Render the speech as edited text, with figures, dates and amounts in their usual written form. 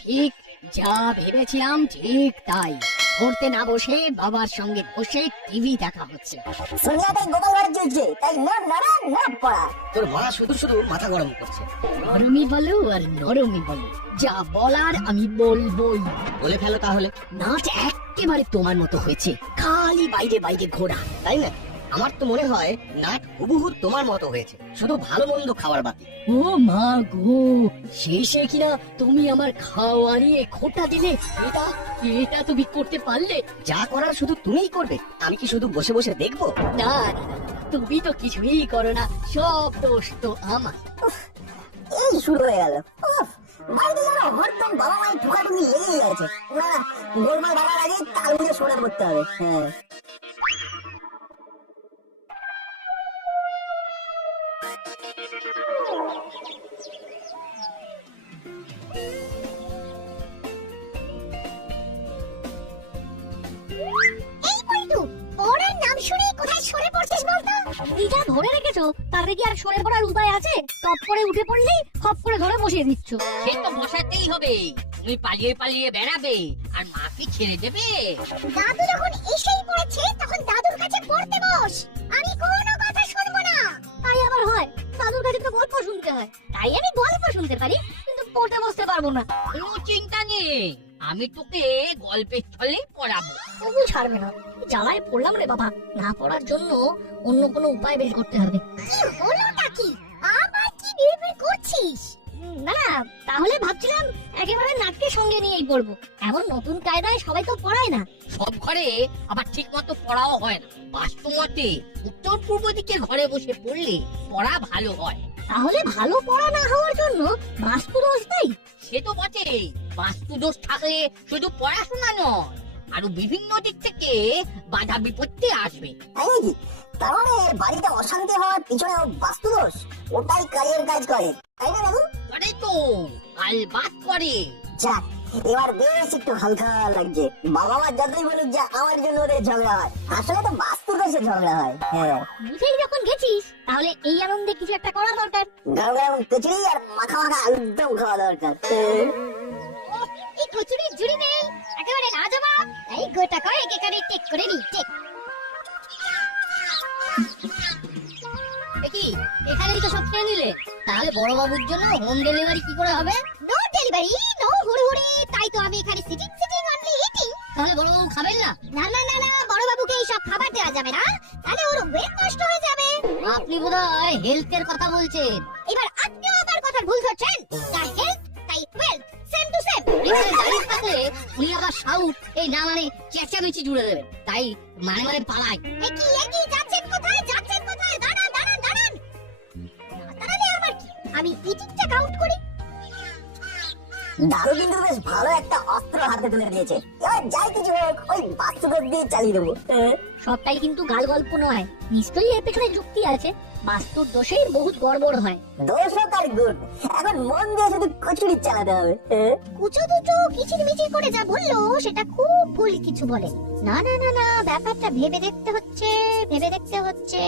ঠিক যা ভেবেছিলাম ঠিক তাই। পড়তে না বসে বাবার সঙ্গে বসে টিভি দেখা হচ্ছে। সোনিয়াটাই গোপাল ভাড় চলছে, তাই না নড়া না পড়া। তোর মা শুধু শুধু মাথা গরম করছে। নরমি বলো আর নরমি বলো, যা বলার আমি বলবোই। বলে ফেলো তাহলে। নাচ একেবারে তোমার মতো হয়েছে, খালি বাইরে বাইরে ঘোরা। তাই না? আমার তো মনে হয় নাট হুবহু তোমার মতো হয়েছে, শুধু ভালো মন্দ খাওয়ার বাকি। ও মা গো, শেষে কিনা তুমি আমার খাওয়া নিয়ে খোঁটা দিলে। এটা এটা তুমি করতে পারলে? যা করার শুধু তুমিই করবে, আমি কি শুধু বসে বসে দেখবো? না না না, তুমি তো কিছুই করো না, সব দোষ তো আমার। এই শুরু হয়ে গেল। বাড়িতে যেন হরদম বাবা মায়ের ঠোকাঠুকি লেগেই আছে। না না, গোলমাল বাড়ার আগে তাল বুঝে সরে পড়তে হবে। হ্যাঁ, এই পল্টু, পড়ার নাম শুনে কোথায় সরে পড়ছিস বলতো? দিদা ধরে রেখেছো, তাতে কি আর সরে পড়ার উপায় আছে? টপ করে উঠে পড়লেই খপ করে ধরে বসিয়ে দিচ্ছ। সে তো বসাতেই হবে। তুমি পালিয়ে পালিয়ে বেড়াবে আর মাকে ছেড়ে দেবে? দাদু যখন এসেই পড়েছে তখন দাদুর কাছে পড়তে বস। আমি কোনো কথা শুনবো না। তাই আবার হয়, দাদুর কাছে তো গল্প শুনতে হয়। তাই আমি গল্প শুনতে পারি, কিন্তু পড়তে বসতে পারবো না। কোনো চিন্তা নেই, আমি তোকে গল্পের ছলেই পড়াবো। তবু ছাড়বে না। জ্বালায় পড়লাম রে বাবা। না পড়ার জন্য অন্য কোনো উপায় বের করতে হবে। কি হলোটা কি? আবার কি বিড়বিড় করছিস? না না, তাহলে ভাবছিলাম একেবারে নাটকে সঙ্গে নিয়েই পড়বো। এমন নতুন কায়দায় সবাই তো পড়ায় না। সব ঘরে আবার ঠিক মতো পড়াও হয় না। বাস্তু মতে উত্তর পূর্ব দিকের ঘরে বসে পড়লে পড়া ভালো হয়। তাহলে ভালো পড়া না হওয়ার জন্য বাস্তু দোষ দেয়? সে তো বটেই, বাস্তু দোষ থাকলে শুধু পড়াশোনা নয়, আরো বিভিন্ন দিক থেকে বাধা বিপত্তি আসবে। তাই নাকি? তার মানে বাড়িতে অশান্তি হওয়ার পিছনে বাস্তু দোষ, ওটাই কাজের কাজ করে, তাই না দাদু? করে তো, আলবাত করে। যাক, এবার বেশ একটু হালকা লাগছে। বাবা মা যতই বলুক যে আমার জন্য ওদের ঝগড়া হয়, আসলে তো বাস্তু দোষে ঝগড়া হয়। হ্যাঁ, বুঝেই যখন গেছিস, তাহলে এই আনন্দে কিছু একটা করা দরকার। গরম গরম কচুরি আর মাখা মাখা আলুর দম খাওয়া দরকার। এই কচুরির জুড়ি নেই, একেবারে লাজবাব। এই গোটা কয়েক এখানে টেক করে নি, টেক। কি এখানেই তো সব খেয়ে নিলে, তাহলে বড় বাবুর জন্য হোম ডেলিভারি কি করে হবে? নো ডেলিভারি, নো হুড়হুড়ি, তাই তো আমি এখানে সিটিং সিটিং অনলি ইটিং। তাহলে বড় বাবু খাবেন না? না না না না, বড় বাবুকে এই সব খাবার দেওয়া যাবে না, তাহলে ওর ওয়েট নষ্ট হয়ে যাবে। আপনি বোধহয় হেলথের কথা বলছেন। এবার আপনিও আমার কথা ভুল ধরছেন। যা হেলথ তাই ওয়েলথ, সেম টু সেম। এখানে দাঁড়িয়ে থাকলে উনি আবার সাউথ এই না মানে চেঁচামেচি জুড়ে দেবেন, তাই মানে মানে পালাই। একই যাচ্ছেন কোথায়, যাচ্ছেন কোথায়? দাঁড়ান দাঁড়ান দাঁড়ান। তাহলে আমার কি, আমি ইটিংটা কাউন্ট করি। দাদু কিন্তু বেশ ভালো একটা অস্ত্র হাতে তুলে দিয়েছে। এবার যাই কিছু হোক, ওই বাস্তু দোষ দিয়ে চালিয়ে দেবো। সবটাই কিন্তু গাল গল্প নয়, নিশ্চয়ই এর পেছনে যুক্তি আছে। বাস্তুর দোষেই বহুত গড়বড় হয়। দোষ হোক আর গুণ, এখন মন দিয়ে শুধু কচুরি চালাতে হবে। কুচো দুটো কিচির মিচির করে যা বললো সেটা খুব ভুল কিছু বলে। না না না না, ব্যাপারটা ভেবে দেখতে হচ্ছে, ভেবে দেখতে হচ্ছে।